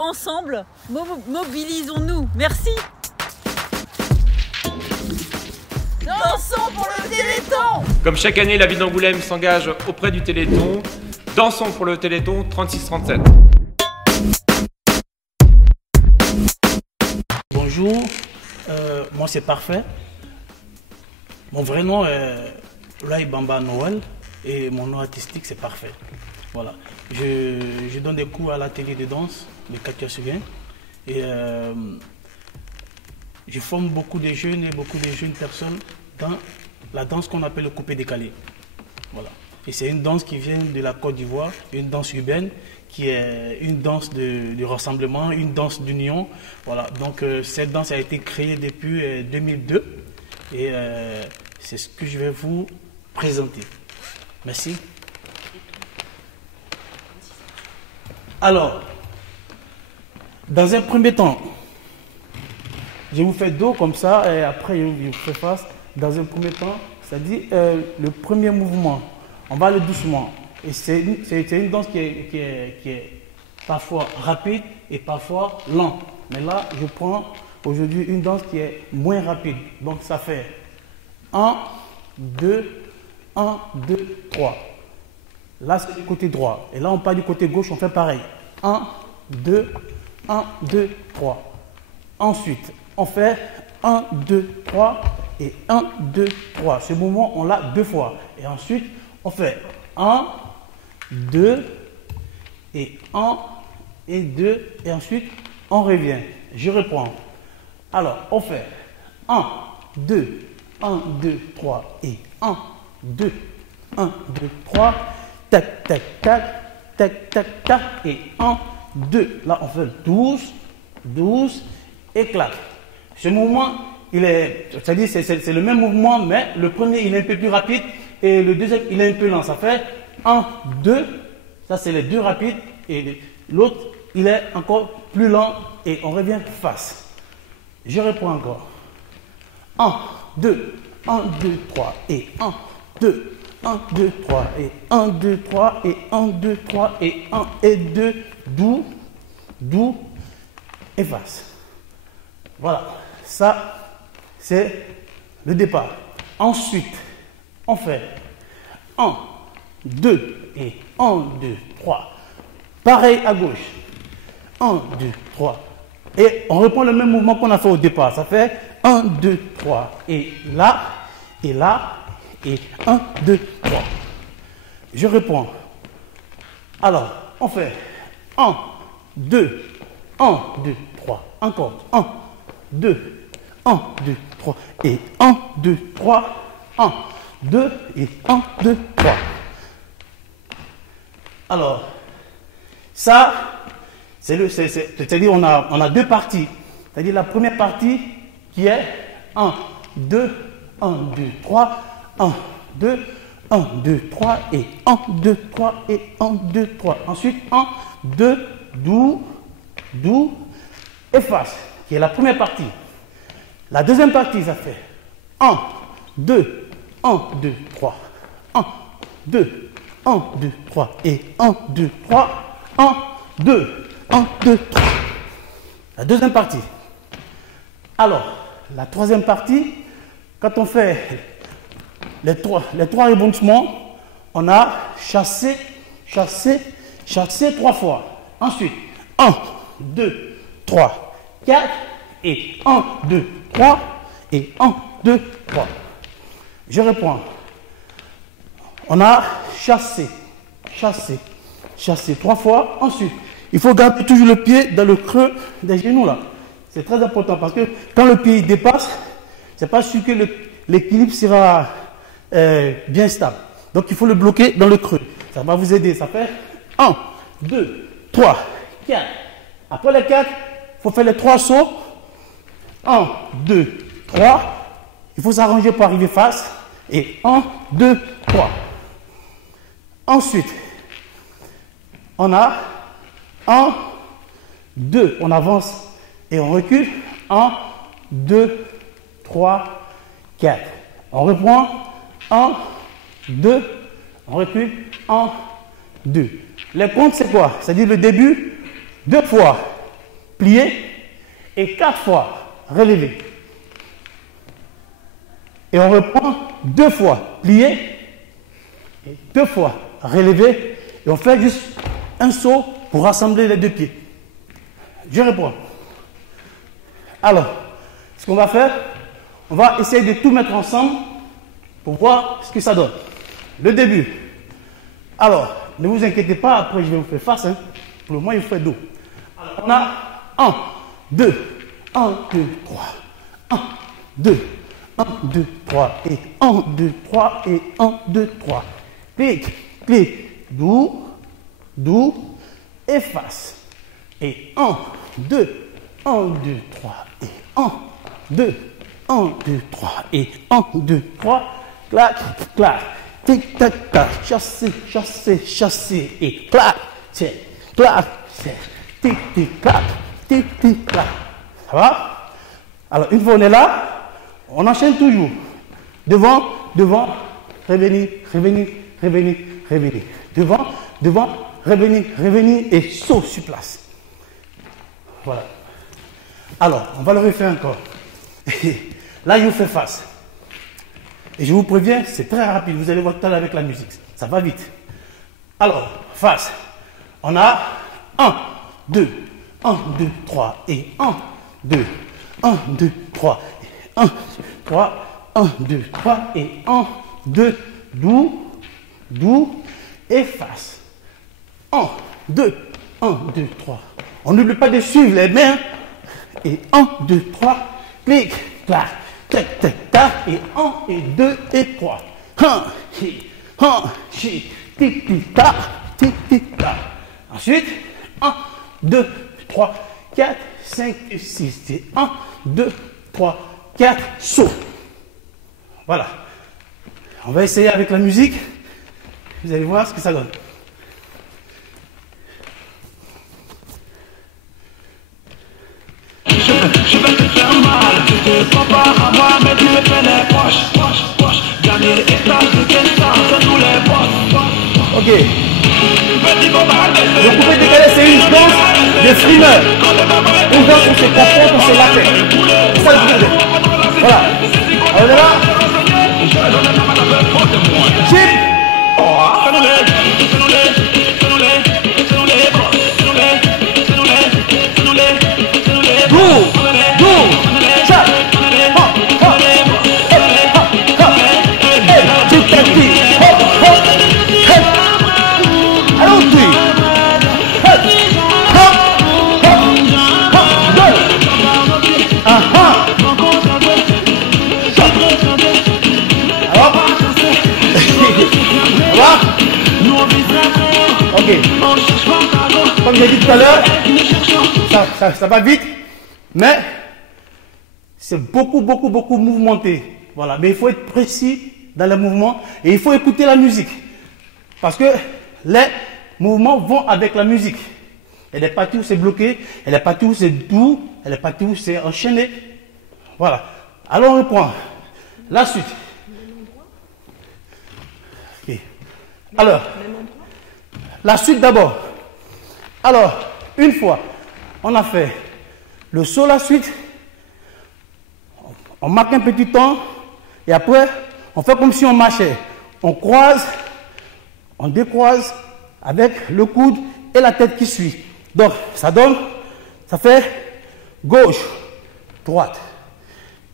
ensemble, mobilisons-nous. Merci. Dansons pour le Téléthon. Comme chaque année, la ville d'Angoulême s'engage auprès du Téléthon. Dansons pour le Téléthon 36-37. Bonjour, moi c'est Parfait. Mon vrai nom est Lai Bamba Noël et mon nom artistique c'est Parfait. Voilà. Je donne des cours à l'atelier de danse de Katia-Sugain et je forme beaucoup de jeunes personnes dans la danse qu'on appelle le coupé-décalé. Voilà. Et c'est une danse qui vient de la Côte d'Ivoire, une danse urbaine qui est une danse de rassemblement, une danse d'union. Voilà. Donc cette danse a été créée depuis 2002 et c'est ce que je vais vous présenter. Merci. Alors, dans un premier temps, je vous fais dos comme ça et après je vous fais face. Dans un premier temps, c'est-à-dire le premier mouvement, on va aller doucement. Et c'est une danse qui est parfois rapide et parfois lent. Mais là, je prends aujourd'hui une danse qui est moins rapide. Donc ça fait 1, 2, 1, 2, 3. Là, c'est du côté droit. Et là, on part du côté gauche, on fait pareil. 1, 2, 1, 2, 3. Ensuite, on fait 1, 2, 3 et 1, 2, 3. Ce mouvement, on l'a 2 fois. Et ensuite, on fait 1, 2 et 1 et 2. Et ensuite, on revient. Je reprends. Alors, on fait 1, 2, 1, 2, 3 et 1, 2, 1, 2, 3. Tac, tac, tac, tac, tac, tac. Et 1, 2. Là, on fait 12, 12 et clac. Ce mouvement, c'est-à-dire c'est le même mouvement, mais le premier, il est un peu plus rapide et le deuxième, il est un peu lent. Ça fait 1, 2, ça c'est les deux rapides et l'autre, il est encore plus lent et on revient face. Je reprends encore. 1, 2, 1, 2, 3 et 1, 2, 1, 2, 3 et 1, 2, 3 et 1, 2, 3 et 1 et 2, doux, doux et face. Voilà, ça c'est le départ. Ensuite, on fait 1, 2 et 1, 2, 3. Pareil à gauche. 1, 2, 3. Et on reprend le même mouvement qu'on a fait au départ. Ça fait 1, 2, 3. Et là, et là, et 1, 2, 3. Je reprends. Alors, on fait 1, 2, 1, 2, 3. Encore. 1, 2, 1, 2, 3. Et 1, 2, 3. 1, 2 et 1, 2, 3. Alors, ça, c'est-à-dire on a deux parties. C'est-à-dire la première partie qui est 1, 2, 1, 2, 3, 1, 2, 1, 2, 3 et 1, 2, 3 et 1, 2, 3. Ensuite, 1, 2, doux, doux et face, qui est la première partie. La deuxième partie, ça fait 1, 2, 1, 2, 3, 1, 2, 1, 2, 3 et 1, 2, 3, 1, 2, 1, 2, 3. La deuxième partie. Alors, la troisième partie, quand on fait les trois rebondissements, on a chassé, chassé, chassé 3 fois. Ensuite, 1, 2, 3, 4 et 1, 2, 3 et 1, 2, 3. Je reprends. On a chassé, chassé, chassé 3 fois. Ensuite, il faut garder toujours le pied dans le creux des genoux là. C'est très important parce que quand le pied dépasse, c'est pas sûr que l'équilibre sera bien stable. Donc il faut le bloquer dans le creux. Ça va vous aider. Ça fait 1, 2, 3, 4. Après les 4, il faut faire les 3 sauts. 1, 2, 3. Il faut s'arranger pour arriver face. Et 1, 2, 3. Ensuite, on a 1, 2. On avance et on recule. 1, 2, 3, 4. On reprend. 1, 2. On recule. 1, 2. Les comptes, c'est quoi? C'est-à-dire le début, 2 fois. plié, et 4 fois relevé. Et on reprend 2 fois plié, et 2 fois relevé, et on fait juste un saut pour rassembler les 2 pieds. Je reprends. Alors, ce qu'on va faire, on va essayer de tout mettre ensemble pour voir ce que ça donne. Le début. Alors, ne vous inquiétez pas, après je vais vous faire face. Hein. Pour le moment, il faut faire dos. Alors, on a 1, 2, 1, 2, 3. 1, 2, 1, 2, 3. Et 1, 2, 3. Et 1, 2, 3. Clic, clic. Doux, doux. Et face. Et 1, 2, 1, 2, 3. Et 1, 2, 1, 2, 3. Et 1, 2, 3. Clac, clac. Tic, tac, tac. Chasser, chasser, chasser. Et clac, c'est, clac, c'est. Tic, tic, clac. Tic, tic, clac. Ça va? Alors, une fois on est là, on enchaîne toujours. Devant, devant, revenir, revenir, revenir, revenir. Devant, devant, revenir, revenir et saut sur place. Voilà. Alors, on va le refaire encore. Là, il vous fait face. Et je vous préviens, c'est très rapide. Vous allez voir tout à l'heure avec la musique. Ça va vite. Alors, face. On a 1, 2, 1, 2, 3. Et 1, 2, 1, 2, 3. Et 1, 3, 1, 2, 3. Et 1, 2, doux, doux. Et face. 1, 2, 1, 2, 3. On n'oublie pas de suivre les mains. Et 1, 2, 3. Clic, clac. Tac, tac, tac, et 1, et 2, et 3. 1, tic, tic, tac, tic, tic, tac. Ensuite, 1, 2, 3, 4, 5, 6. Et 1, 2, 3, 4, saut. Voilà. On va essayer avec la musique. Vous allez voir ce que ça donne. Je vais te faire mal, tu te compares à moi, mais tu me fais les poches. Dernier étage de Kenza, c'est tous les poches. Ok. Le coupé décalé, c'est une danse de frimeur. Une danse où on se confronte, on se la fait. C'est ça le coupé. Voilà. Alors on est là. Chip. Comme j'ai dit tout à l'heure, ça va vite, mais c'est beaucoup mouvementé. Voilà, mais il faut être précis dans les mouvements et il faut écouter la musique. Parce que les mouvements vont avec la musique. Il y a des parties où c'est bloqué, il y a des parties où c'est doux, il y a des parties où c'est enchaîné. Voilà. Alors on reprend. La suite. Okay. Alors, la suite d'abord. Alors, une fois, on a fait le saut, la suite, on marque un petit temps, et après, on fait comme si on marchait. On croise, on décroise avec le coude et la tête qui suit. Donc, ça donne, ça fait gauche, droite,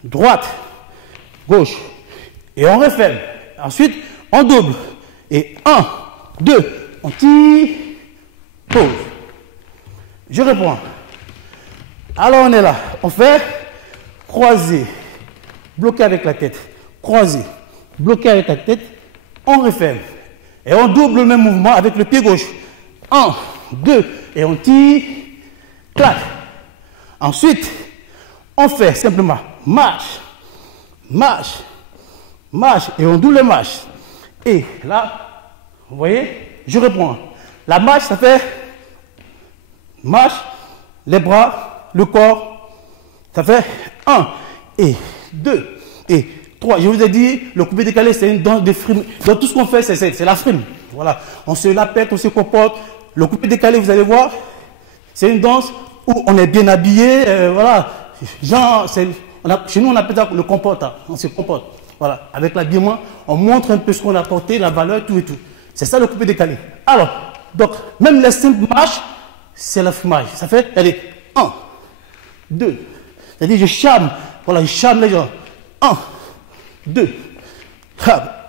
droite, gauche. Et on referme. Ensuite, on double. Et 1, 2, on tire, pause. Je reprends. Alors on est là. On fait croiser, bloquer avec la tête, croiser, bloquer avec la tête, on referme. Et on double le même mouvement avec le pied gauche. 1, 2, et on tire, clac. Ensuite, on fait simplement marche, marche, marche, et on double marche. Et là, vous voyez, je reprends. La marche, ça fait marche, les bras, le corps. Ça fait 1 et 2 et 3. Je vous ai dit, le coupé décalé, c'est une danse de frime. Donc tout ce qu'on fait, c'est la frime. Voilà. On se la pète, on se comporte. Le coupé décalé, vous allez voir, c'est une danse où on est bien habillé, voilà. Genre, chez nous, on appelle ça le comporte, hein. On se comporte. Voilà. Avec l'habillement, on montre un peu ce qu'on a apporté, la valeur, tout et tout. C'est ça le coupé décalé. Alors, donc, même les simples marches, c'est l'affirmage. Ça fait, allez, 1, 2. C'est-à-dire, je charme. Voilà, je charme les gens. 1, 2,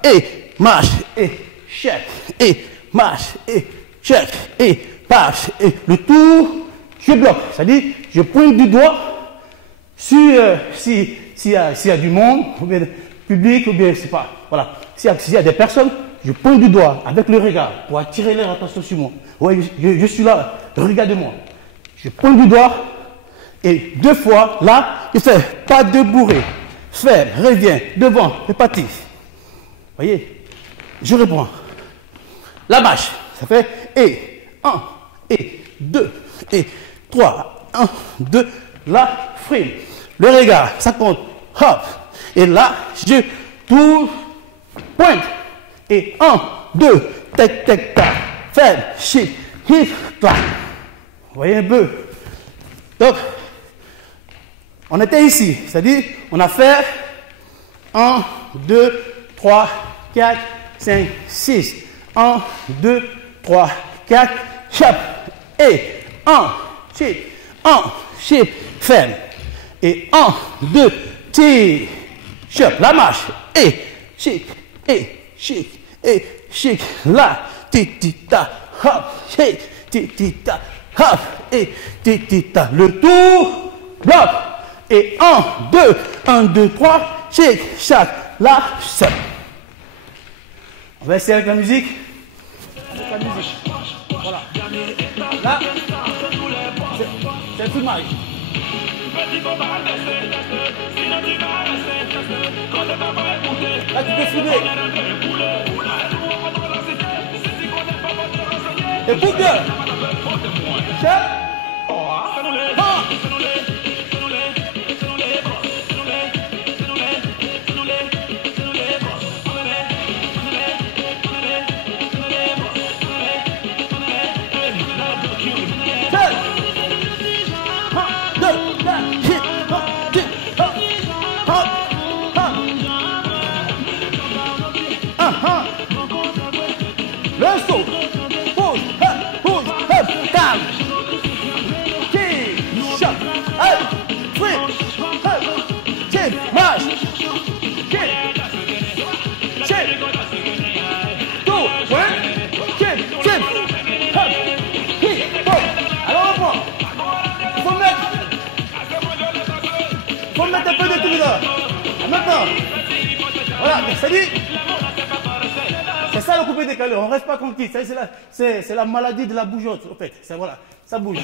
et marche, et check, et marche, et check, et marche, et le tour, je bloque. C'est-à-dire, je pointe du doigt sur, s'il y a du monde, ou bien public, ou bien, je sais pas, voilà. S'il y a des personnes, je pointe du doigt avec le regard pour attirer leur attention sur moi. Oui, je suis là, regardez-moi. Je pointe du doigt et 2 fois, là, je fais pas de bourré. Ferme, reviens, devant, reparti. Voyez, je reprends. La marche, ça fait et 1, et 2, et 3, 1, 2, la frime. Le regard, ça compte, hop. Et là, je tourne, pointe. Et 1, 2, tac, tac, tac, ferme, shift, hip, clac. Vous voyez un peu? Donc, on était ici, c'est-à-dire, on a fait 1, 2, 3, 4, 5, 6. 1, 2, 3, 4, chop. Et 1, shift, ferme. Et 1, 2, tire, chop, la marche. Et chic, là, ti-ti-ta, hop, shake, ti-ti-ta, hop, et ti-ti-ta. Le tour, bloc. Et 1, 2, 3, shake, chaque, là, stop. On va essayer avec la musique. Voilà. Là, c'est le filmage. Là, tu peux filmer. Écoute bien. Chef. Voilà, c'est ça le coupé décalé, on ne reste pas tranquille, c'est la maladie de la bougeotte, en fait, voilà, ça bouge.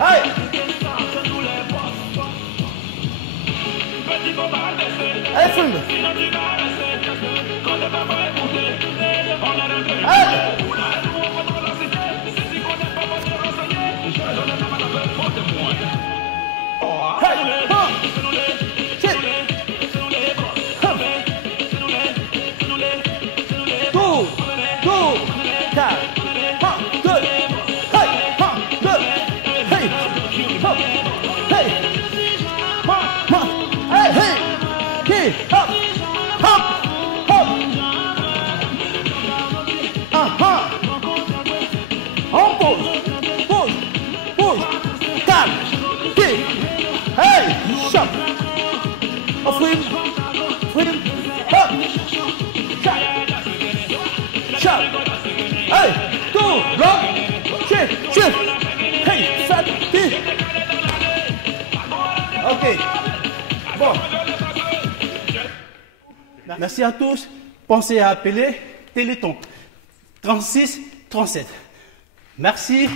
Allez. Allez, fume. Allez. Ok. Bon. Merci à tous. Pensez à appeler Téléthon 36 37. Merci.